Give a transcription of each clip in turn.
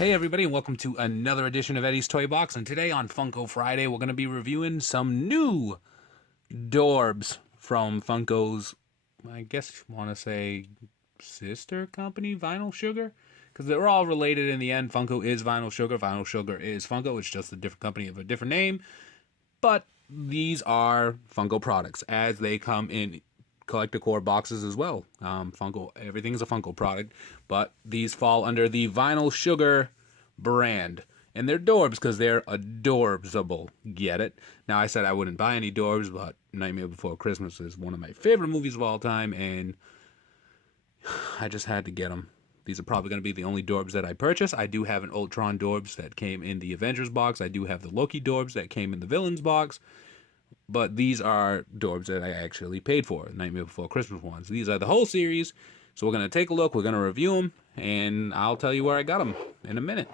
Hey everybody, and welcome to another edition of Eddie's Toy Box. And today on Funko Friday, we're going to be reviewing some new Dorbz from Funko's, I guess you want to say, sister company, Vinyl Sugar? Because they're all related in the end. Funko is Vinyl Sugar, Vinyl Sugar is Funko. It's just a different company of a different name. But these are Funko products as they come in collector core boxes as well. Funko, everything's a Funko product, but these fall under the Vinyl Sugar brand. And they're Dorbz because they're adorbsable. Get it? Now, I said I wouldn't buy any Dorbz, but Nightmare Before Christmas is one of my favorite movies of all time, and I just had to get them. These are probably going to be the only Dorbz that I purchase. I do have an Ultron Dorbz that came in the Avengers box. I do have the Loki Dorbz that came in the Villains box. But these are Dorbz that I actually paid for, Nightmare Before Christmas ones. These are the whole series, so we're going to take a look, we're going to review them, and I'll tell you where I got them in a minute.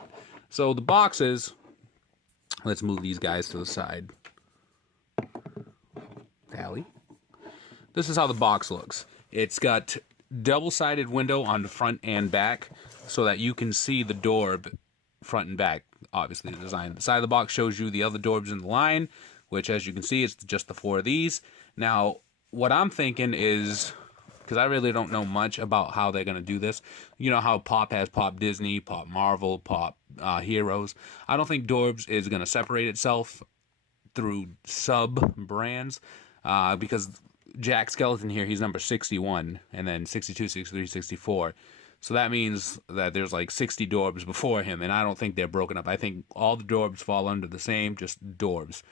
So the boxes, let's move these guys to the side. Allie. This is how the box looks. It's got double-sided window on the front and back so that you can see the Dorbz front and back, obviously the design. The side of the box shows you the other Dorbz in the line, which, as you can see, it's just the 4 of these. Now, what I'm thinking is, because I really don't know much about how they're going to do this. You know how Pop has Pop Disney, Pop Marvel, Pop Heroes. I don't think Dorbz is going to separate itself through sub-brands, because Jack Skellington here, he's number 61, and then 62, 63, 64. So that means that there's like 60 Dorbz before him, and I don't think they're broken up. I think all the Dorbz fall under the same, just Dorbz.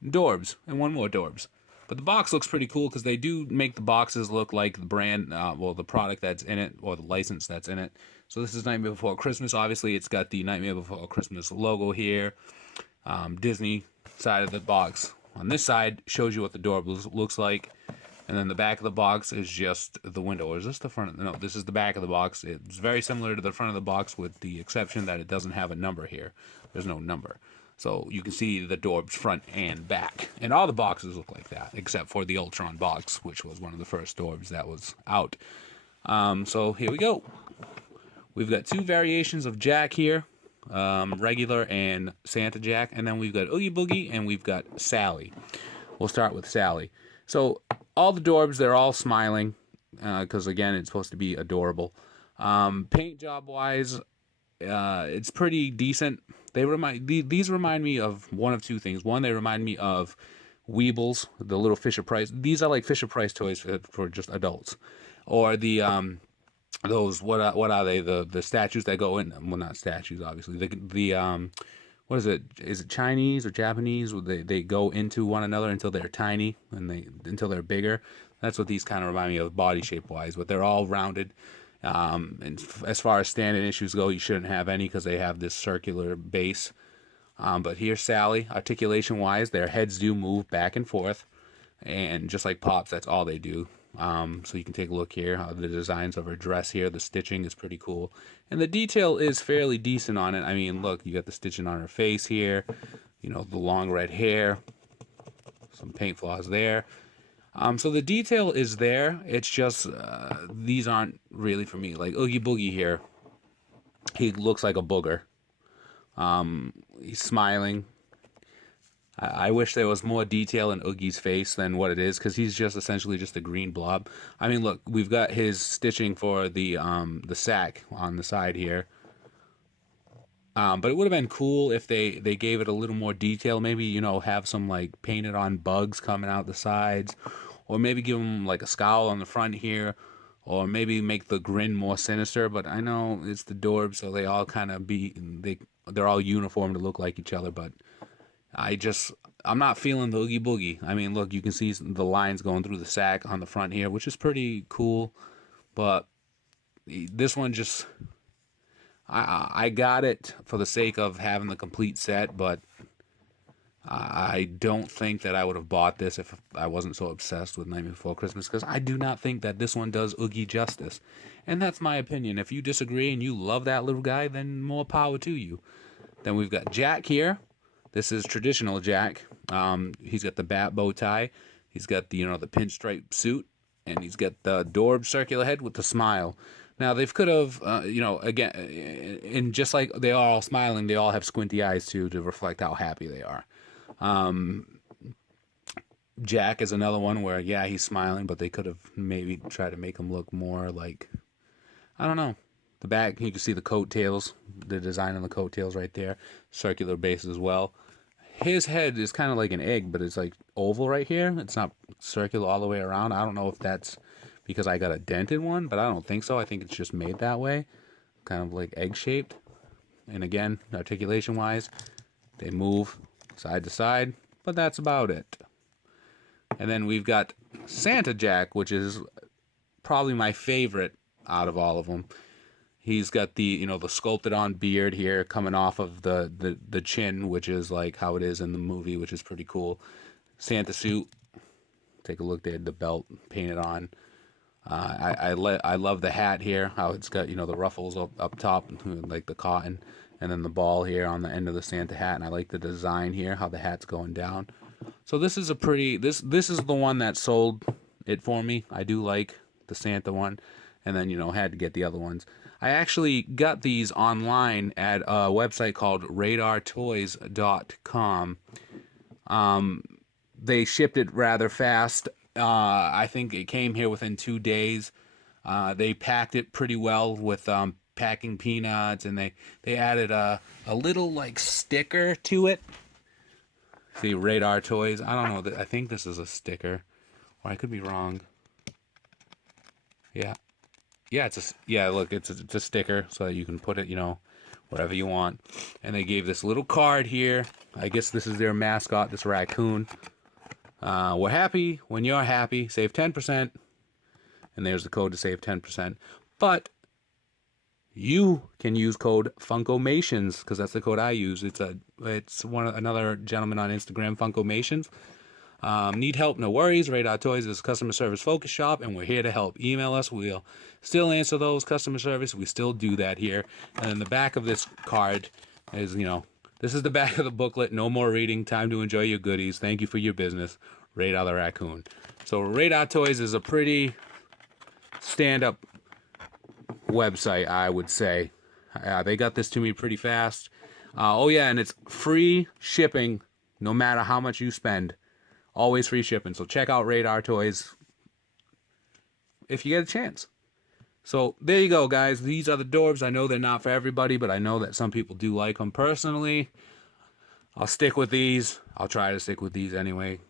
Dorbz, and one more Dorbz. But the box looks pretty cool because they do make the boxes look like the brand, well, the product that's in it, or the license that's in it. So this is Nightmare Before Christmas. Obviously, it's got the Nightmare Before Christmas logo here. Disney side of the box. On this side, shows you what the Dorbz looks like. And then the back of the box is just the window. Or is this the front? No, this is the back of the box. It's very similar to the front of the box with the exception that it doesn't have a number here. There's no number. So you can see the Dorbz front and back. And all the boxes look like that, except for the Ultron box, which was one of the first Dorbz that was out. So here we go. We've got 2 variations of Jack here, regular and Santa Jack. And then we've got Oogie Boogie and we've got Sally. We'll start with Sally. So all the Dorbz, they're all smiling, because, again, it's supposed to be adorable. Paint job-wise, it's pretty decent. These remind me of one of 2 things. One, they remind me of Weebles, the little Fisher-Price. These are like Fisher-Price toys for just adults. Or the those what are they? The statues that go in. Well, not statues, obviously. The what is it? Is it Chinese or Japanese? They go into one another until they're tiny and until they're bigger. That's what these kind of remind me of body shape wise. But they're all rounded. And as far as standing issues go, you shouldn't have any because they have this circular base. But here's Sally. Articulation wise, their heads do move back and forth, and just like Pops, that's all they do. So you can take a look here. The designs of her dress here, the stitching is pretty cool, and the detail is fairly decent on it. I mean, look, you got the stitching on her face here. You know, the long red hair, some paint flaws there. So the detail is there. It's just these aren't really for me. Like Oogie Boogie here, he looks like a booger. He's smiling. I wish there was more detail in Oogie's face than what it is, because he's just essentially just a green blob. I mean, look, we've got his stitching for the sack on the side here. But it would have been cool if they gave it a little more detail. Maybe, you know, have some like painted on bugs coming out the sides, or maybe give him like a scowl on the front here, or maybe make the grin more sinister. But I know it's the Dorbz, so they all kind of they're all uniform to look like each other. But I'm not feeling the Oogie Boogie. I mean, look, you can see the lines going through the sack on the front here, which is pretty cool. But this one just, I got it for the sake of having the complete set, but I don't think that I would have bought this if I wasn't so obsessed with Nightmare Before Christmas, because I do not think that this one does Oogie justice. And that's my opinion. If you disagree and you love that little guy, then more power to you. Then we've got Jack here. This is traditional Jack. He's got the bat bow tie. He's got the pinstripe suit, and he's got the Dorbz circular head with the smile. Now they could have, again, and just like they are all smiling, they all have squinty eyes too to reflect how happy they are. Jack is another one where, yeah, he's smiling, but they could have maybe tried to make him look more like, I don't know. The back, you can see the coattails, the design on the coattails right there, circular base as well. His head is kind of like an egg, but it's like oval right here. It's not circular all the way around. I don't know if that's because I got a dented one, but I don't think so. I think it's just made that way, kind of like egg-shaped. And again, articulation-wise, they move side to side, but that's about it. And then we've got Santa Jack, which is probably my favorite out of all of them. He's got the, the sculpted on beard here coming off of the chin, which is like how it is in the movie, which is pretty cool. Santa suit. Take a look there, the belt painted on. I love the hat here, how it's got, the ruffles up top, like the cotton, and then the ball here on the end of the Santa hat. And I like the design here, how the hat's going down. So this is a pretty, this is the one that sold it for me. I do like the Santa one. And then, had to get the other ones. I actually got these online at a website called RadarToys.com. They shipped it rather fast. I think it came here within 2 days. They packed it pretty well with packing peanuts, and they added a little like sticker to it. See, Radar Toys. I don't know. I think this is a sticker, or I could be wrong. Yeah. Yeah, look, it's a sticker so that you can put it, wherever you want. And they gave this little card here. I guess this is their mascot, this raccoon. We're happy when you're happy. Save 10%. And there's the code to save 10%. But you can use code FunkoMations, because that's the code I use. It's another gentleman on Instagram, FunkoMations. Need help? No worries. Radar Toys is a customer service focus shop, and we're here to help. Email us. We'll still answer those customer service. We still do that here. And then the back of this card is, this is the back of the booklet. No more reading. Time to enjoy your goodies. Thank you for your business. Radar the Raccoon. So Radar Toys is a pretty stand-up website, I would say. They got this to me pretty fast. And it's free shipping no matter how much you spend. Always free shipping. So check out Radar Toys if you get a chance. So there you go, guys. These are the Dorbz. I know they're not for everybody, but I know that some people do like them personally. I'll stick with these. I'll try to stick with these anyway.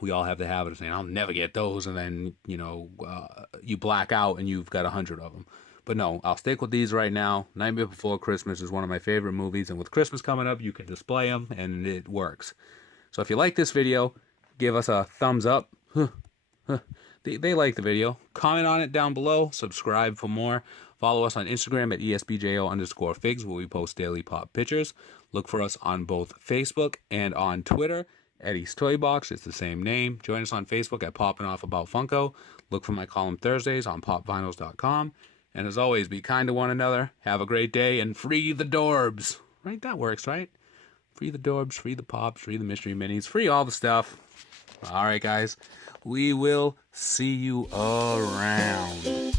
We all have the habit of saying, I'll never get those. And then, you black out and you've got 100 of them. But no, I'll stick with these right now. Nightmare Before Christmas is one of my favorite movies. And with Christmas coming up, you can display them and it works. So if you like this video, give us a thumbs up. They like the video. Comment on it down below. Subscribe for more. Follow us on Instagram at ESBJO_figs, where we post daily pop pictures. Look for us on both Facebook and on Twitter. EddiesToyBox, it's the same name. Join us on Facebook at Poppin' Off About Funko. Look for my column Thursdays on popvinyls.com. And as always, be kind to one another. Have a great day, and free the Dorbz. Right? That works, right? Free the Dorbz, free the Pops, free the Mystery Minis, free all the stuff. All right, guys. We will see you around.